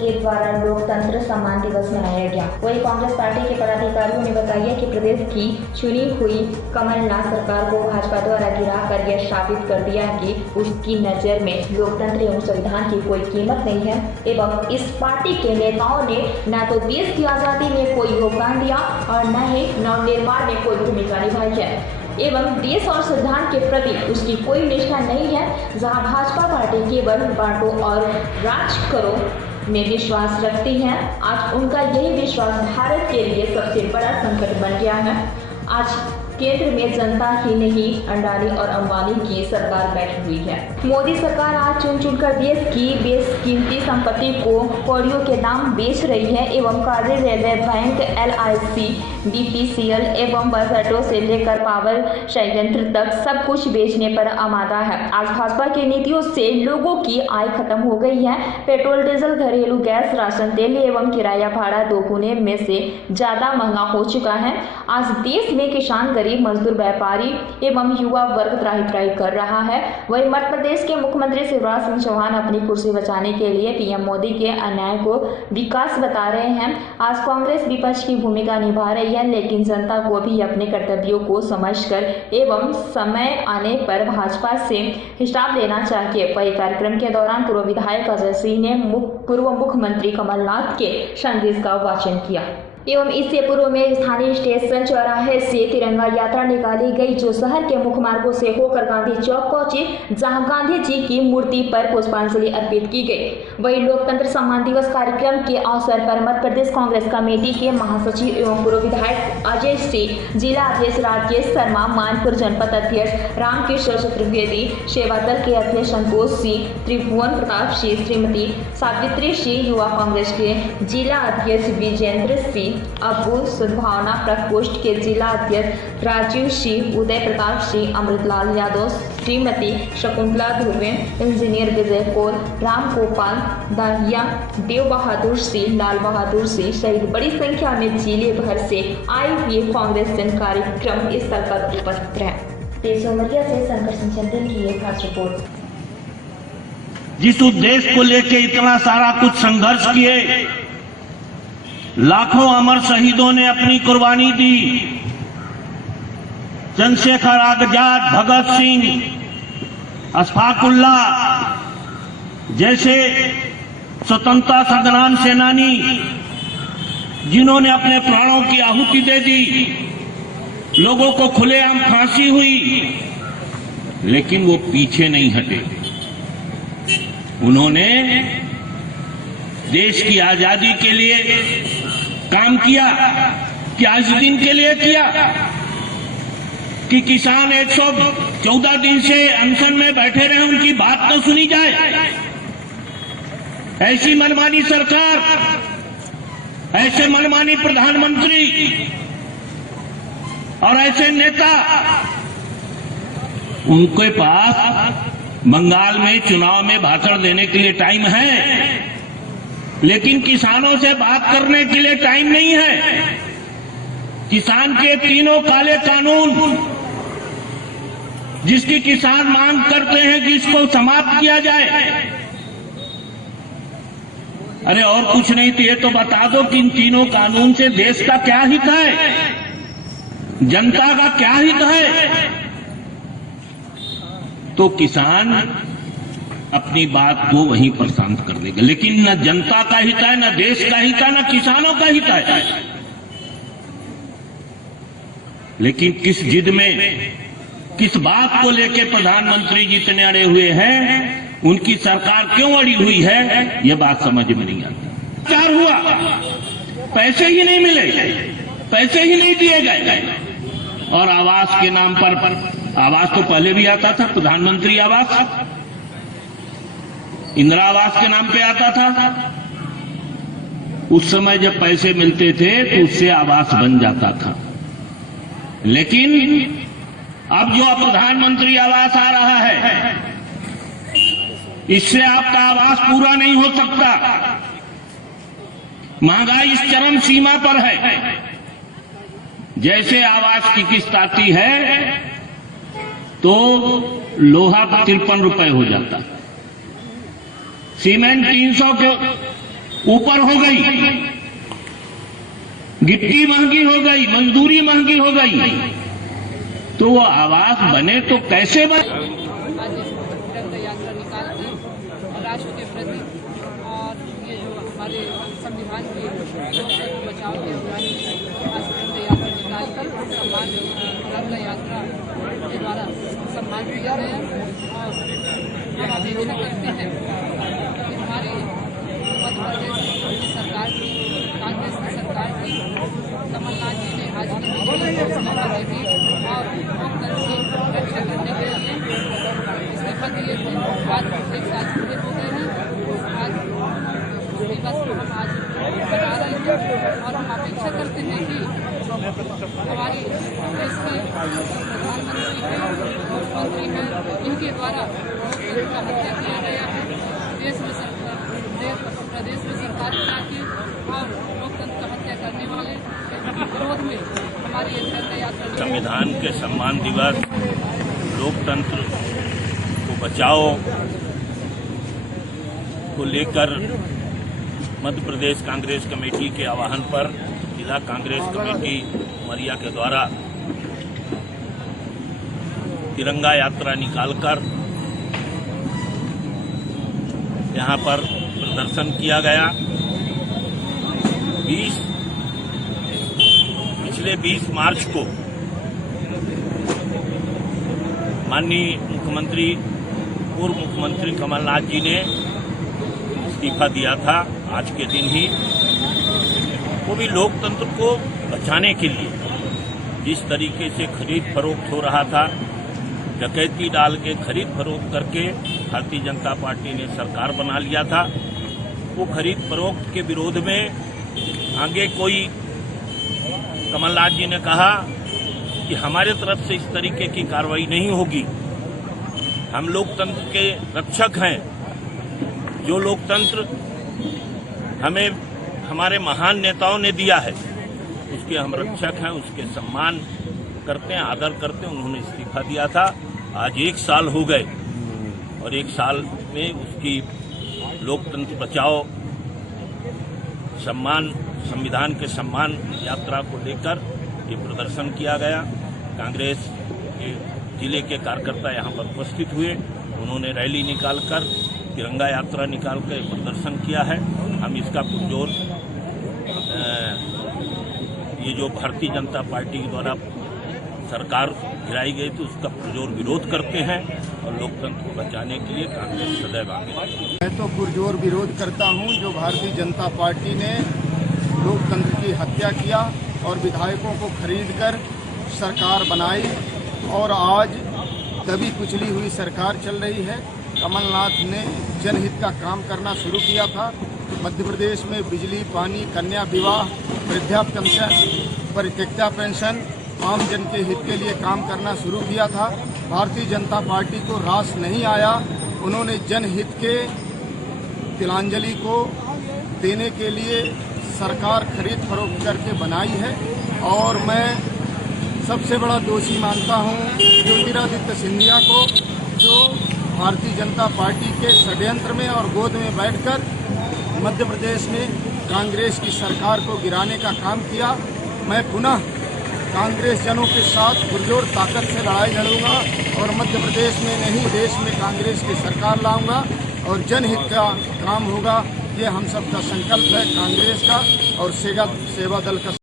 के द्वारा लोकतंत्र सम्मान दिवस मनाया गया। वहीं कांग्रेस पार्टी के पदाधिकारियों ने बताया कि प्रदेश की चुनी हुई कमलनाथ सरकार को भाजपा द्वारा गिराकर यह साबित कर दिया कि उसकी नजर में लोकतंत्र एवं संविधान की कोई कीमत नहीं है एवं इस पार्टी के नेताओं ने न तो देश की आजादी में कोई योगदान दिया और न ही नवनिर्माण में कोई भूमिका निभाई है एवं देश और संविधान के प्रति उसकी कोई निष्ठा नहीं है। जहां भाजपा पार्टी केवल बांटो और राज करो में विश्वास रखती है, आज उनका यही विश्वास भारत के लिए सबसे बड़ा संकट बन गया है। आज केंद्र में जनता ही नहीं अडानी और अंबानी की सरकार बैठी हुई है। मोदी सरकार आज चुनकर देश की बेशकीमती संपत्ति को कौड़ियों के दाम बेच रही है एवं कार्य रेलवे बैंक, LIC, BPCL एवं बस अड्डों से लेकर पावर संयंत्र तक सब कुछ बेचने पर आमादा है। आज भाजपा की नीतियों से लोगों की आय खत्म हो गई है। पेट्रोल, डीजल, घरेलू गैस, राशन तेल एवं किराया भाड़ा दोगुने में से ज्यादा महंगा हो चुका है। आज देश में किसान, गरीब, मजदूर, व्यापारी एवं युवा वर्ग त्राही कर रहा है। वहीं मध्य प्रदेश के मुख्यमंत्री शिवराज सिंह चौहान अपनी कुर्सी बचाने के लिए PM मोदी के अन्याय को विकास बता रहे हैं। आज कांग्रेस विपक्ष की भूमिका निभा रही है, लेकिन जनता को भी अपने कर्तव्यों को समझकर एवं समय आने पर भाजपा से हिसाब लेना चाहिए। वही कार्यक्रम के दौरान पूर्व विधायक अजय सिंह ने पूर्व मुख्यमंत्री कमलनाथ के संदेश का वाचन किया एवं इससे पूर्व में स्थानीय स्टेशन चौराहे से तिरंगा यात्रा निकाली गई, जो शहर के मुख्य मार्गों से होकर गांधी चौक पहुंची, जहां गांधी जी की मूर्ति पर पुष्पांजलि अर्पित की गई। वहीं लोकतंत्र सम्मान दिवस कार्यक्रम के अवसर पर मध्य प्रदेश कांग्रेस कमेटी के महासचिव एवं पूर्व विधायक अजय सिंह, जिला अध्यक्ष राजेश शर्मा, मानपुर जनपद अध्यक्ष रामकृष्ण चतुर्वेदी, सेवा दल के अध्यक्ष संतोष सिंह, त्रिभुवन प्रताप सिंह, श्रीमती सावित्री सिंह, युवा कांग्रेस के जिला अध्यक्ष विजेंद्र सिंह, अबू सद्भावना प्रकोष्ठ के जिला अध्यक्ष राजीव सिंह, उदय प्रताप सिंह, अमृतलाल यादव, श्रीमती शकुंतला धुर्वे, इंजीनियर विजय कौर, राम गोपाल दाहिया, देव बहादुर सिंह, लाल बहादुर सिंह सहित बड़ी संख्या में जिले भर से आए हुए कांग्रेस जन कार्यक्रम स्थल पर उपस्थित रहे। उमरिया से शंकर सिंह चंदेल की एक खास रिपोर्ट। जिस उद्देश्य को लेकर इतना सारा कुछ संघर्ष किए, लाखों अमर शहीदों ने अपनी कुर्बानी दी, चंद्रशेखर आजाद, भगत सिंह, अशफाक उल्लाह जैसे स्वतंत्रता संग्राम सेनानी जिन्होंने अपने प्राणों की आहुति दे दी, लोगों को खुलेआम फांसी हुई, लेकिन वो पीछे नहीं हटे। उन्होंने देश की आजादी के लिए काम किया कि आज दिन के लिए किया कि किसान 114 दिन से अनशन में बैठे रहे, उनकी बात तो सुनी जाए। ऐसी मनमानी सरकार, ऐसे मनमानी प्रधानमंत्री और ऐसे नेता, उनके पास बंगाल में चुनाव में भाषण देने के लिए टाइम है, लेकिन किसानों से बात करने के लिए टाइम नहीं है। किसान के तीनों काले कानून जिसकी किसान मांग करते हैं कि इसको समाप्त किया जाए, अरे और कुछ नहीं तो ये तो बता दो कि इन तीनों कानून से देश का क्या हित है, जनता का क्या हित है। तो किसान अपनी बात को वहीं पर शांत कर देगा, लेकिन न जनता का हित है, न देश का हित है, न किसानों का हित है। लेकिन किस जिद में, किस बात को लेकर प्रधानमंत्री जितने अड़े हुए हैं, उनकी सरकार क्यों अड़ी हुई है, यह बात समझ में नहीं आता। क्या हुआ, पैसे ही नहीं मिले, पैसे ही नहीं दिए गए, और आवास के नाम पर आवास तो पहले भी आता था, प्रधानमंत्री आवास, इंदिरा आवास के नाम पे आता था। उस समय जब पैसे मिलते थे तो उससे आवास बन जाता था, लेकिन अब जो प्रधानमंत्री आवास आ रहा है, इससे आपका आवास पूरा नहीं हो सकता। महंगाई इस चरम सीमा पर है, जैसे आवास की किस्त आती है तो लोहा 53 रुपए हो जाता, सीमेंट 300 के ऊपर हो गई, गिट्टी महंगी हो गई, मजदूरी महंगी हो गई, तो वो आवास बने तो कैसे बने? आज तिरंगा यात्रा निकाल के राष्ट्र के प्रति और ये जो हमारे संविधान के लोकतंत्र बचाव के अभियान में आज तिरंगा यात्रा निकाल कर सम्मान तिरंगा यात्रा के द्वारा सम्मान दिया गया और हम अपेक्षा करते हैं कि हमारे मध्य प्रदेश की सरकार की, कांग्रेस की सरकार की, कमलनाथ जी ने आज की इस्तीफा दे दी और लोकतंत्र की रक्षा करने के लिए इस्तीफा दिए थे। आज 1 साल पूरे हो गए हैं। आज दिवस को हम आज मना रहे हैं और हम अपेक्षा करते हैं कि हमारे देश के प्रधानमंत्री हैं, मुख्यमंत्री हैं, इनके द्वारा लोकतंत्र का हत्या किया गया है। प्रदेश में सरकार चलाती और लोकतंत्र का हत्या करने वाले के विरोध में हमारी ये तिरंगा यात्रा। संविधान के सम्मान दिवस, लोकतंत्र को बचाओ को लेकर मध्य प्रदेश कांग्रेस कमेटी के आह्वान पर जिला कांग्रेस कमेटी उमरिया के द्वारा तिरंगा यात्रा निकालकर यहां पर प्रदर्शन किया गया। पिछले 20 मार्च को माननीय मुख्यमंत्री, पूर्व मुख्यमंत्री कमलनाथ जी ने इस्तीफा दिया था। आज के दिन ही वो भी लोकतंत्र को बचाने के लिए जिस तरीके से खरीद फरोख्त हो रहा था, डकैती डाल के खरीद फरोख्त करके भारतीय जनता पार्टी ने सरकार बना लिया था, वो खरीद फरोख्त के विरोध में आगे कोई कमलनाथ जी ने कहा कि हमारे तरफ से इस तरीके की कार्रवाई नहीं होगी। हम लोकतंत्र के रक्षक हैं। जो लोकतंत्र हमें हमारे महान नेताओं ने दिया है उसके हम रक्षक हैं, उसके सम्मान करते हैं, आदर करते हैं। उन्होंने इस्तीफा दिया था। आज 1 साल हो गए और 1 साल में उसकी लोकतंत्र बचाओ सम्मान, संविधान के सम्मान यात्रा को लेकर ये प्रदर्शन किया गया। कांग्रेस के जिले के कार्यकर्ता यहाँ पर उपस्थित हुए। उन्होंने रैली निकालकर, तिरंगा यात्रा निकालकर प्रदर्शन किया है। हम इसका पुरजोर ये जो भारतीय जनता पार्टी के द्वारा सरकार गिराई गई थी उसका पुरजोर विरोध करते हैं और लोकतंत्र को बचाने के लिए कांग्रेस सदैव आगे है। मैं तो पुरजोर विरोध करता हूं जो भारतीय जनता पार्टी ने लोकतंत्र की हत्या किया और विधायकों को खरीदकर सरकार बनाई और आज दबी कुचली हुई सरकार चल रही है। कमलनाथ ने जनहित का काम करना शुरू किया था। मध्य प्रदेश में बिजली, पानी, कन्या विवाह, वृद्धा पेंशन, परित्यक्ता पेंशन, आम जन के हित के लिए काम करना शुरू किया था। भारतीय जनता पार्टी को रास नहीं आया। उन्होंने जनहित के तिलांजलि को देने के लिए सरकार खरीद फरोख्त करके बनाई है और मैं सबसे बड़ा दोषी मानता हूं ज्योतिरादित्य सिंधिया को, जो भारतीय जनता पार्टी के षड्यंत्र में और गोद में बैठकर मध्य प्रदेश में कांग्रेस की सरकार को गिराने का काम किया। मैं पुनः कांग्रेस जनों के साथ पुरजोर ताकत से लड़ाई लड़ूंगा और मध्य प्रदेश में नहीं देश में कांग्रेस की सरकार लाऊंगा और जनहित का काम होगा। ये हम सबका संकल्प है, कांग्रेस का और सेवा दल का।